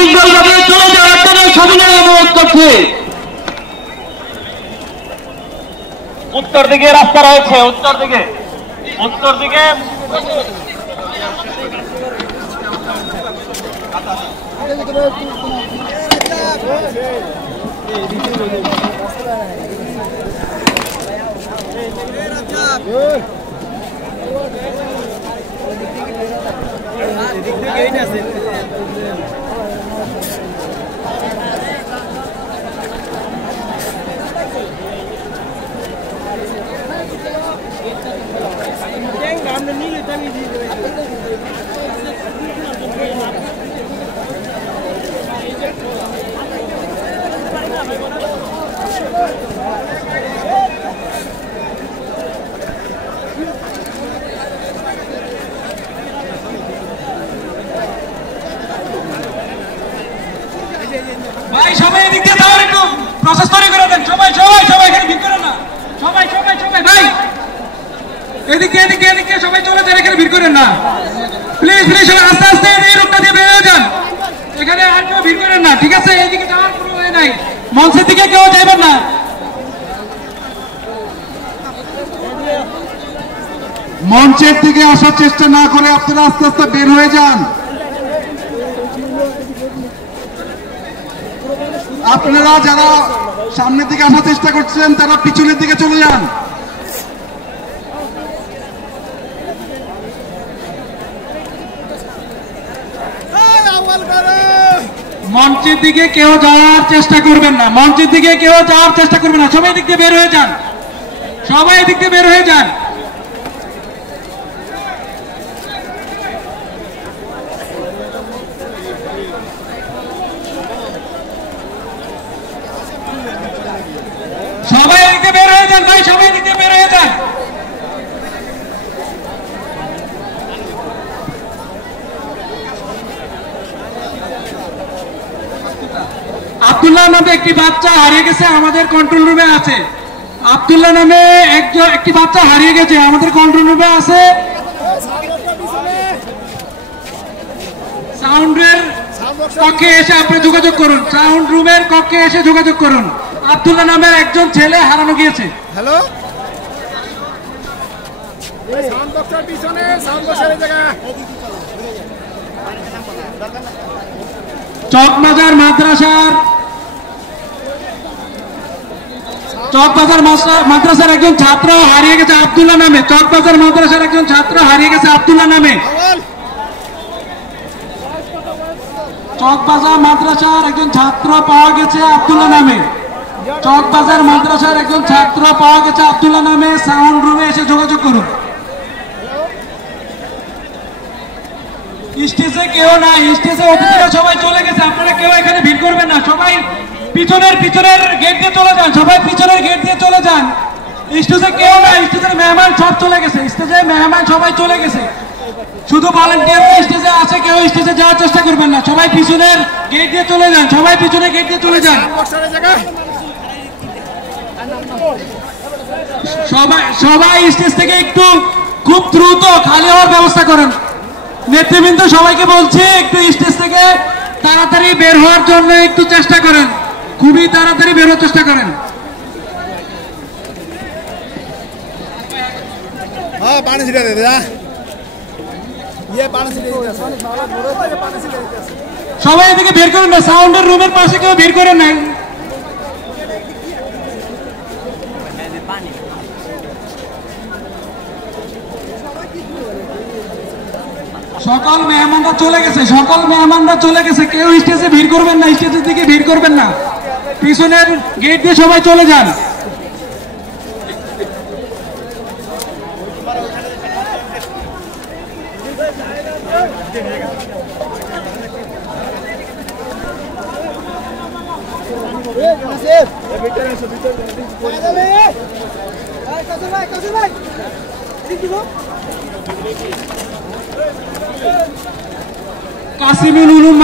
সুশৃঙ্খলভাবে চলে যাওয়ার জন্য সবিনয় অনুরোধ করছে। উত্তর দিকে রাস্তা রয়েছে, উত্তর দিকে ভাই সবাই এদিক দিয়ে যাওয়ার একটু প্রসেস তৈরি করে দেন। সবাই এখানে ভিড় করেন না। সবাই ভাই এদিকে সবাই চলে যান, এখানে ভিড় করেন না প্লিজ। সবাই আস্তে আস্তে এই রোডটা দিয়ে বের হয়ে যান, এখানে আর কেউ ভিড় করেন না, ঠিক আছে? এইদিকে যাওয়ার কোনো ওয়ে নাই, মঞ্চের দিকে কেউ যাবেন না। মঞ্চের দিকে আসার চেষ্টা না করে আপনারা আস্তে আস্তে বের হয়ে যান। আপনারা যারা সামনের দিকে আসার চেষ্টা করছেন তারা পিছনের দিকে চলে যান। মঞ্চের দিকে কেউ যাওয়ার চেষ্টা করবেন না, সবাই এদিক দিয়ে বের হয়ে যান, ভাই সবাই এদিক দিয়ে বের হয়ে যান। আব্দুল্লাহ নামে একটি বাচ্চা হারিয়ে গেছে, আমাদের কন্ট্রোল রুমে আছে। আব্দুল্লাহ নামে একটি বাচ্চা হারিয়ে গেছে, আমাদের কন্ট্রোল রুমে আছে। সাউন্ডের কক্ষে এসে আপনি যোগাযোগ করুন, সাউন্ড রুমের কক্ষে এসে যোগাযোগ করুন। আব্দুল্লাহ নামের একজন ছেলে হারানো গিয়েছে। হ্যালো, চকবাজার মাদ্রাসার একজন ছাত্র হারিয়ে গেছে আব্দুল্লাহ নামে। চকবাজার মাদ্রাসার একজন ছাত্র হারিয়ে গেছে আব্দুল্লাহ নামে। চকবাজার মাদ্রাসার একজন ছাত্র পাওয়া গেছে আব্দুল্লাহ নামে। চকবাজার মাদ্রাসার একজন ছাত্র পাওয়া গেছে আব্দুল্লাহ নামে। সাউন্ড রুমে এসে যোগাযোগ করুন। স্টেজে কেউ নাই, স্টেজে অতিথিরা সবাই চলে গেছে, আপনারা কেউ এখানে ভিড় করবেন না। সবাই পিছনের গেট দিয়ে চলে যান, স্টেজে কেউ নাই, স্টেজের মেহমান সব চলে গেছে, সবাই চলে গেছে। শুধু ভলান্টিয়ার স্টেজে আছে, কেউ স্টেজে যাওয়ার চেষ্টা করবেন না। সবাই পিছনের গেট দিয়ে চলে যান, সবাই স্টেজ থেকে একটু খুব দ্রুত খালি হওয়ার ব্যবস্থা করেন। নেতৃবৃন্দ সবাইকে বলছি একটু স্টেজ থেকে তাড়াতাড়ি বের হওয়ার জন্য একটু চেষ্টা করেন, খুবই তাড়াতাড়ি বের হওয়ার চেষ্টা করেন। সবাই এদিকে বের করেন না, সাউন্ডের রুমের পাশে কেউ বের করেন না। সকল মেহমানরা চলে গেছে, কেউ স্টেজে ভিড় করবেন না, স্টেজের দিকে ভিড় করবেন না, পিছনের গেট দিয়ে সবাই চলে যান। কাসিমুল উলুম